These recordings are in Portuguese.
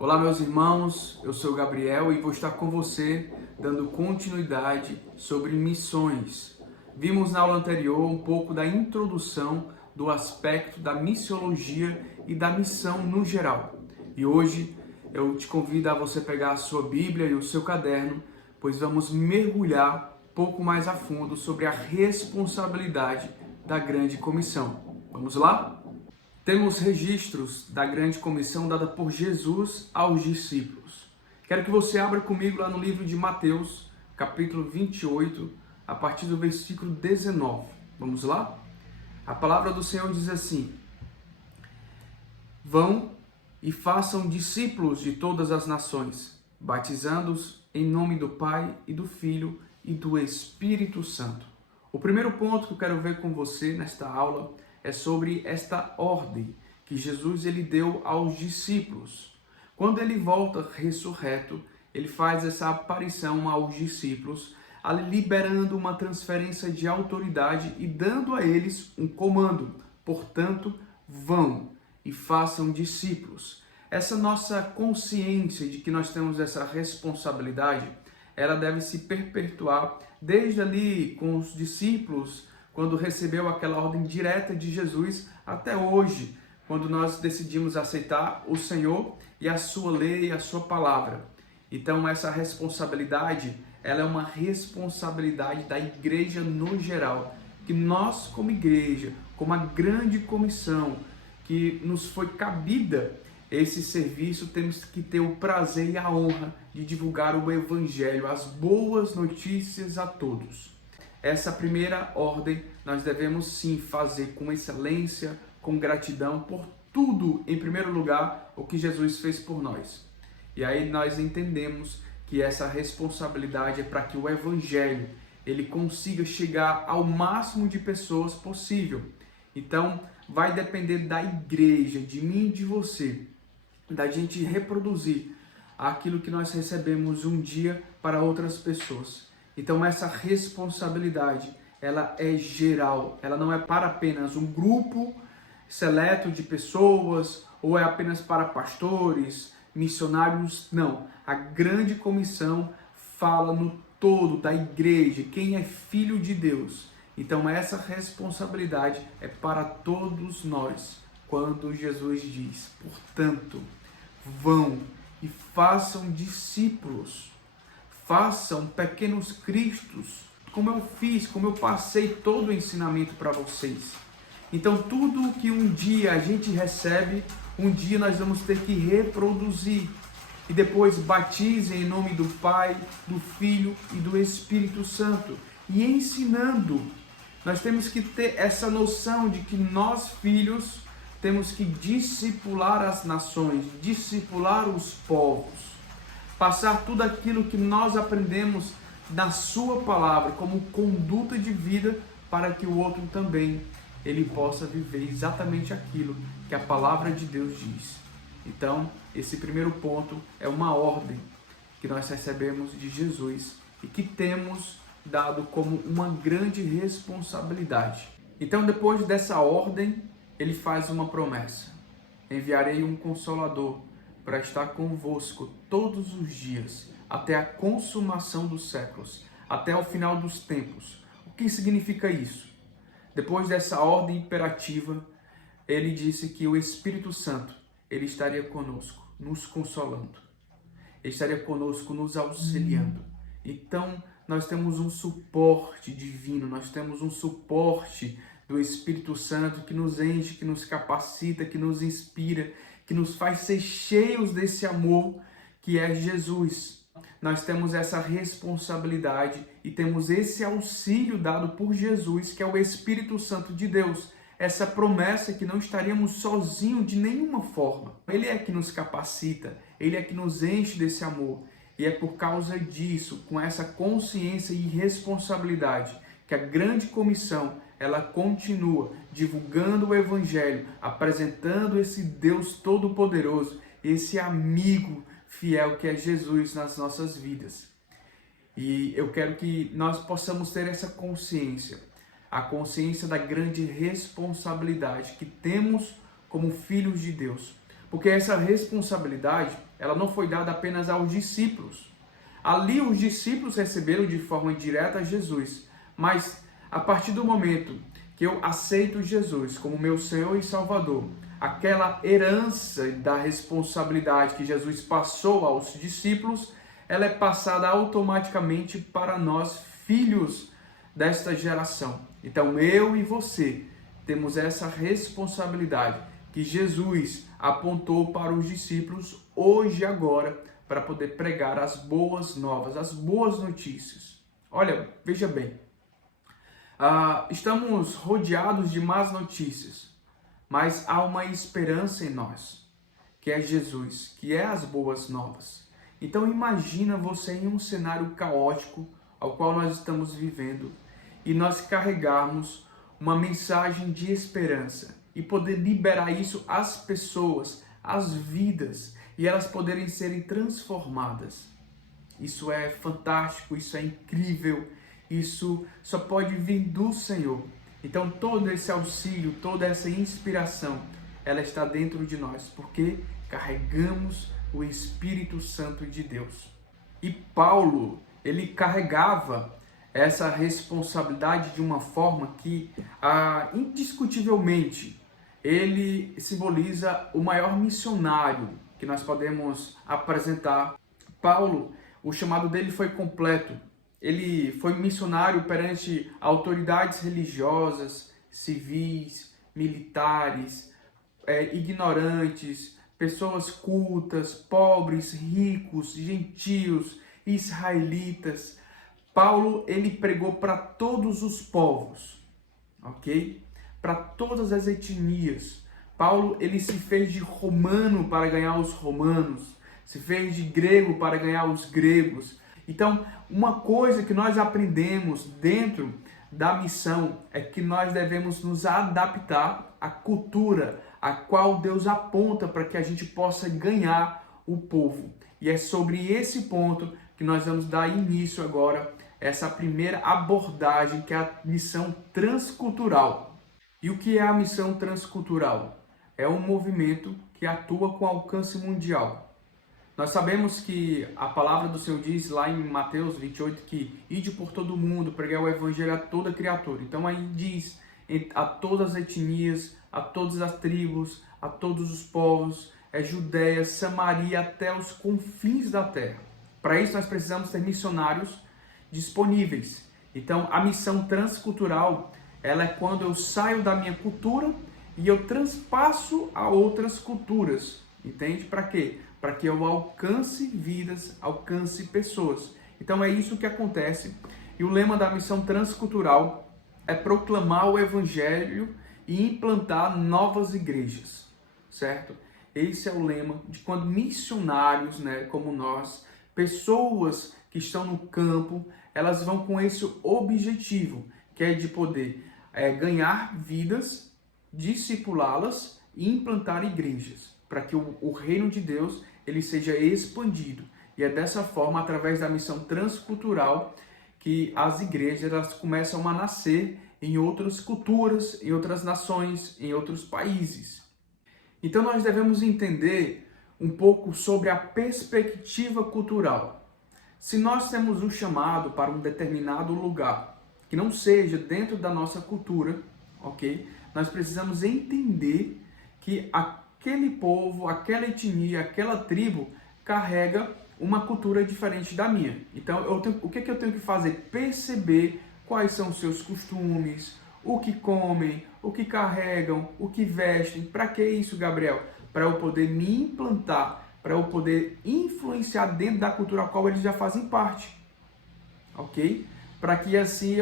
Olá, meus irmãos, eu sou o Gabriel e vou estar com você dando continuidade sobre missões. Vimos na aula anterior um pouco da introdução do aspecto da missiologia e da missão no geral. E hoje eu te convido a você pegar a sua Bíblia e o seu caderno, pois vamos mergulhar um pouco mais a fundo sobre a responsabilidade da Grande Comissão. Vamos lá? Temos registros da grande comissão dada por Jesus aos discípulos. Quero que você abra comigo lá no livro de Mateus, capítulo 28, a partir do versículo 19. Vamos lá? A palavra do Senhor diz assim: Vão e façam discípulos de todas as nações, batizando-os em nome do Pai e do Filho e do Espírito Santo. O primeiro ponto que eu quero ver com você nesta aula é sobre esta ordem que Jesus ele deu aos discípulos. Quando ele volta ressurreto, ele faz essa aparição aos discípulos, liberando uma transferência de autoridade e dando a eles um comando. Portanto, vão e façam discípulos. Essa nossa consciência de que nós temos essa responsabilidade, ela deve se perpetuar desde ali com os discípulos, quando recebeu aquela ordem direta de Jesus, até hoje, quando nós decidimos aceitar o Senhor e a sua lei e a sua palavra. Então essa responsabilidade, ela é uma responsabilidade da igreja no geral, que nós como igreja, como a grande comissão que nos foi cabida esse serviço, temos que ter o prazer e a honra de divulgar o evangelho, as boas notícias a todos. Essa primeira ordem nós devemos sim fazer com excelência, com gratidão por tudo, em primeiro lugar, o que Jesus fez por nós. E aí nós entendemos que essa responsabilidade é para que o evangelho ele consiga chegar ao máximo de pessoas possível. Então vai depender da igreja, de mim e de você, da gente reproduzir aquilo que nós recebemos um dia para outras pessoas. Então essa responsabilidade, ela é geral, ela não é para apenas um grupo seleto de pessoas ou é apenas para pastores, missionários, não. A grande comissão fala no todo da igreja, quem é filho de Deus. Então essa responsabilidade é para todos nós, quando Jesus diz, portanto, vão e façam discípulos. Façam pequenos cristos, como eu fiz, como eu passei todo o ensinamento para vocês. Então, tudo que um dia a gente recebe, um dia nós vamos ter que reproduzir. E depois batizem em nome do Pai, do Filho e do Espírito Santo. E ensinando, nós temos que ter essa noção de que nós, filhos, temos que discipular as nações, discipular os povos. Passar tudo aquilo que nós aprendemos na sua palavra como conduta de vida para que o outro também ele possa viver exatamente aquilo que a palavra de Deus diz. Então, esse primeiro ponto é uma ordem que nós recebemos de Jesus e que temos dado como uma grande responsabilidade. Então, depois dessa ordem, ele faz uma promessa: enviarei um consolador para estar convosco todos os dias, até a consumação dos séculos, até o final dos tempos. O que significa isso? Depois dessa ordem imperativa, ele disse que o Espírito Santo, ele estaria conosco, nos consolando. Ele estaria conosco, nos auxiliando. Então, nós temos um suporte divino, nós temos um suporte do Espírito Santo que nos enche, que nos capacita, que nos inspira, que nos faz ser cheios desse amor que é Jesus. Nós temos essa responsabilidade e temos esse auxílio dado por Jesus, que é o Espírito Santo de Deus. Essa promessa que não estaríamos sozinhos de nenhuma forma. Ele é que nos capacita, ele é que nos enche desse amor. E é por causa disso, com essa consciência e responsabilidade, que a grande comissão ela continua divulgando o Evangelho, apresentando esse Deus Todo-Poderoso, esse amigo fiel que é Jesus nas nossas vidas. E eu quero que nós possamos ter essa consciência, a consciência da grande responsabilidade que temos como filhos de Deus. Porque essa responsabilidade ela não foi dada apenas aos discípulos. Ali os discípulos receberam de forma indireta Jesus, mas a partir do momento que eu aceito Jesus como meu Senhor e Salvador, aquela herança da responsabilidade que Jesus passou aos discípulos, ela é passada automaticamente para nós, filhos desta geração. Então eu e você temos essa responsabilidade que Jesus apontou para os discípulos hoje e agora, para poder pregar as boas novas, as boas notícias. Olha, veja bem, estamos rodeados de más notícias, mas há uma esperança em nós, que é Jesus, que é as boas novas. Então imagina você em um cenário caótico ao qual nós estamos vivendo e nós carregarmos uma mensagem de esperança e poder liberar isso às pessoas, às vidas, e elas poderem serem transformadas. Isso é fantástico, isso é incrível, isso só pode vir do Senhor. Então todo esse auxílio, toda essa inspiração, ela está dentro de nós, porque carregamos o Espírito Santo de Deus. E Paulo, ele carregava essa responsabilidade de uma forma que, indiscutivelmente, ele simboliza o maior missionário que nós podemos apresentar. Paulo, o chamado dele foi completo. Ele foi missionário perante autoridades religiosas, civis, militares, ignorantes, pessoas cultas, pobres, ricos, gentios, israelitas. Paulo, ele pregou para todos os povos, ok? Para todas as etnias. Paulo, ele se fez de romano para ganhar os romanos, se fez de grego para ganhar os gregos. Então, uma coisa que nós aprendemos dentro da missão é que nós devemos nos adaptar à cultura a qual Deus aponta para que a gente possa ganhar o povo. E é sobre esse ponto que nós vamos dar início agora, essa primeira abordagem, que é a missão transcultural. E o que é a missão transcultural? É um movimento que atua com alcance mundial. Nós sabemos que a palavra do Senhor diz lá em Mateus 28 que ide por todo mundo, pregar o evangelho a toda criatura. Então aí diz a todas as etnias, a todas as tribos, a todos os povos, Judéia, Samaria, até os confins da terra. Para isso nós precisamos ter missionários disponíveis. Então a missão transcultural, ela é quando eu saio da minha cultura e eu transpasso a outras culturas. Entende? Para quê? Para que eu alcance vidas, alcance pessoas. Então é isso que acontece. E o lema da missão transcultural é proclamar o evangelho e implantar novas igrejas, certo? Esse é o lema de quando missionários, como nós, pessoas que estão no campo, elas vão com esse objetivo, que é de poder ganhar vidas, discipulá-las e implantar igrejas, para que o reino de Deus ele seja expandido. E é dessa forma, através da missão transcultural, que as igrejas elas começam a nascer em outras culturas, em outras nações, em outros países. Então nós devemos entender um pouco sobre a perspectiva cultural. Se nós temos um chamado para um determinado lugar, que não seja dentro da nossa cultura, ok? Nós precisamos entender que aquele povo, aquela etnia, aquela tribo carrega uma cultura diferente da minha. Então, o que eu tenho que fazer? Perceber quais são os seus costumes, o que comem, o que carregam, o que vestem. Para que isso, Gabriel? Para eu poder me implantar, para eu poder influenciar dentro da cultura a qual eles já fazem parte. Ok? Para que assim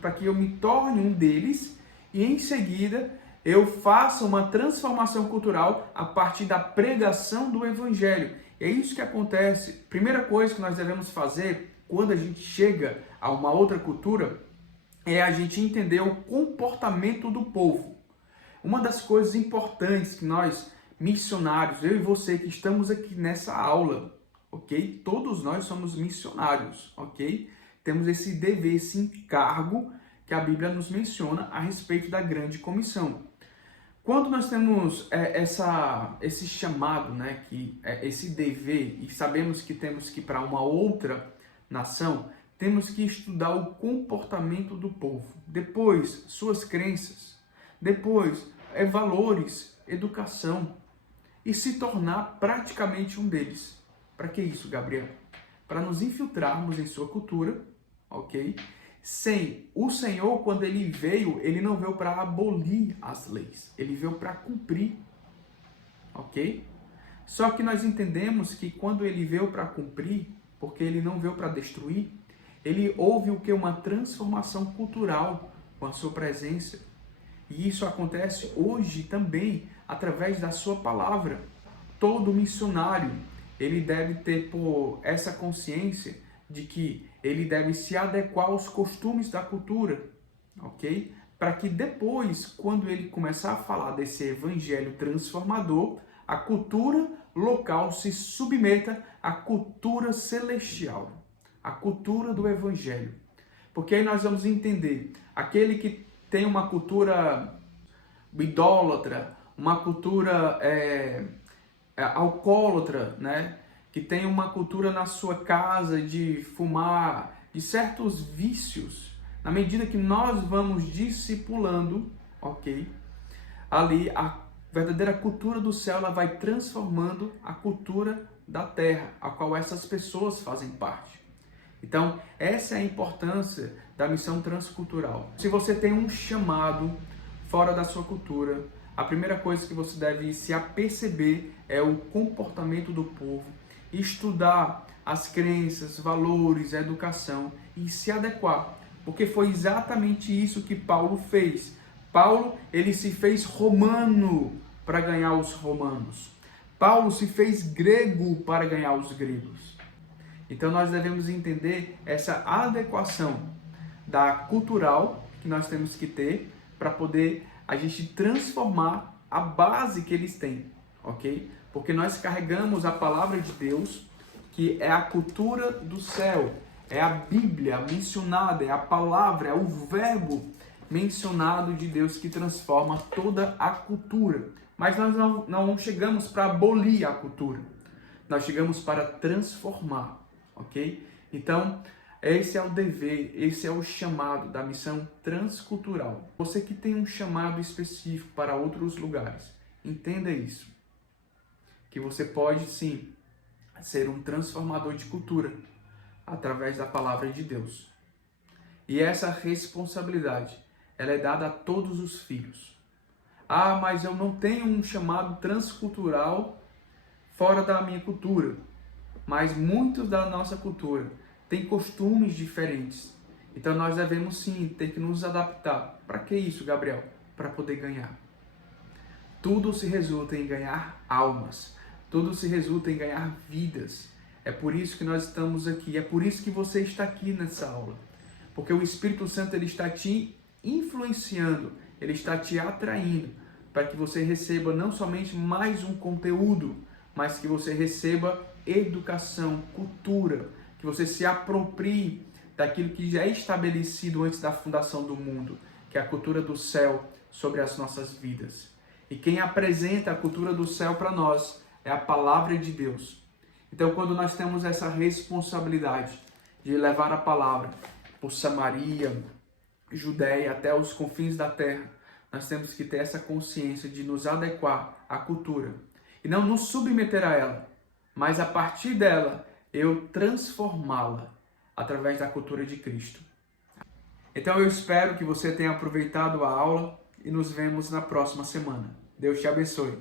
para que eu me torne um deles e em seguida eu faça uma transformação cultural a partir da pregação do evangelho. E é isso que acontece. Primeira coisa que nós devemos fazer quando a gente chega a uma outra cultura é a gente entender o comportamento do povo. Uma das coisas importantes que nós, missionários, eu e você que estamos aqui nessa aula, ok? Todos nós somos missionários, ok? Temos esse dever, esse encargo que a Bíblia nos menciona a respeito da grande comissão. Quando nós temos esse chamado, né, esse dever, e sabemos que temos que ir para uma outra nação, temos que estudar o comportamento do povo, depois suas crenças, depois valores, educação, e se tornar praticamente um deles. Para que isso, Gabriel? Para nos infiltrarmos em sua cultura, ok? Sem o Senhor, quando ele veio, ele não veio para abolir as leis, ele veio para cumprir, ok? Só que nós entendemos que quando ele veio para cumprir, porque ele não veio para destruir, ele houve o que? Uma transformação cultural com a sua presença. E isso acontece hoje também através da sua palavra. Todo missionário, ele deve ter essa consciência de que ele deve se adequar aos costumes da cultura, ok? Para que depois, quando ele começar a falar desse evangelho transformador, a cultura local se submeta à cultura celestial, à cultura do evangelho. Porque aí nós vamos entender, aquele que tem uma cultura idólatra, uma cultura alcoólatra, né? Que tem uma cultura na sua casa de fumar, de certos vícios, na medida que nós vamos discipulando, ok? Ali a verdadeira cultura do céu, ela vai transformando a cultura da terra, a qual essas pessoas fazem parte. Então, essa é a importância da missão transcultural. Se você tem um chamado fora da sua cultura, a primeira coisa que você deve se aperceber é o comportamento do povo, estudar as crenças, valores, a educação e se adequar, porque foi exatamente isso que Paulo fez. Paulo, ele se fez romano para ganhar os romanos. Paulo se fez grego para ganhar os gregos. Então nós devemos entender essa adequação da cultural que nós temos que ter para poder a gente transformar a base que eles têm, ok? Porque nós carregamos a palavra de Deus, que é a cultura do céu, é a Bíblia mencionada, é a palavra, é o verbo mencionado de Deus que transforma toda a cultura. Mas nós não chegamos para abolir a cultura, nós chegamos para transformar, ok? Então, esse é o dever, esse é o chamado da missão transcultural. Você que tem um chamado específico para outros lugares, entenda isso. Que você pode sim ser um transformador de cultura através da palavra de Deus. E essa responsabilidade, ela é dada a todos os filhos. Ah, mas eu não tenho um chamado transcultural fora da minha cultura. Mas muitos da nossa cultura têm costumes diferentes. Então nós devemos sim ter que nos adaptar. Para que isso, Gabriel? Para poder ganhar. Tudo se resulta em ganhar almas. Tudo se resulta em ganhar vidas. É por isso que nós estamos aqui. É por isso que você está aqui nessa aula. Porque o Espírito Santo, ele está te influenciando, ele está te atraindo para que você receba não somente mais um conteúdo, mas que você receba educação, cultura, que você se aproprie daquilo que já é estabelecido antes da fundação do mundo, que é a cultura do céu sobre as nossas vidas. E quem apresenta a cultura do céu para nós é a palavra de Deus. Então, quando nós temos essa responsabilidade de levar a palavra por Samaria, Judéia, até os confins da terra, nós temos que ter essa consciência de nos adequar à cultura e não nos submeter a ela, mas a partir dela eu transformá-la através da cultura de Cristo. Então eu espero que você tenha aproveitado a aula e nos vemos na próxima semana. Deus te abençoe.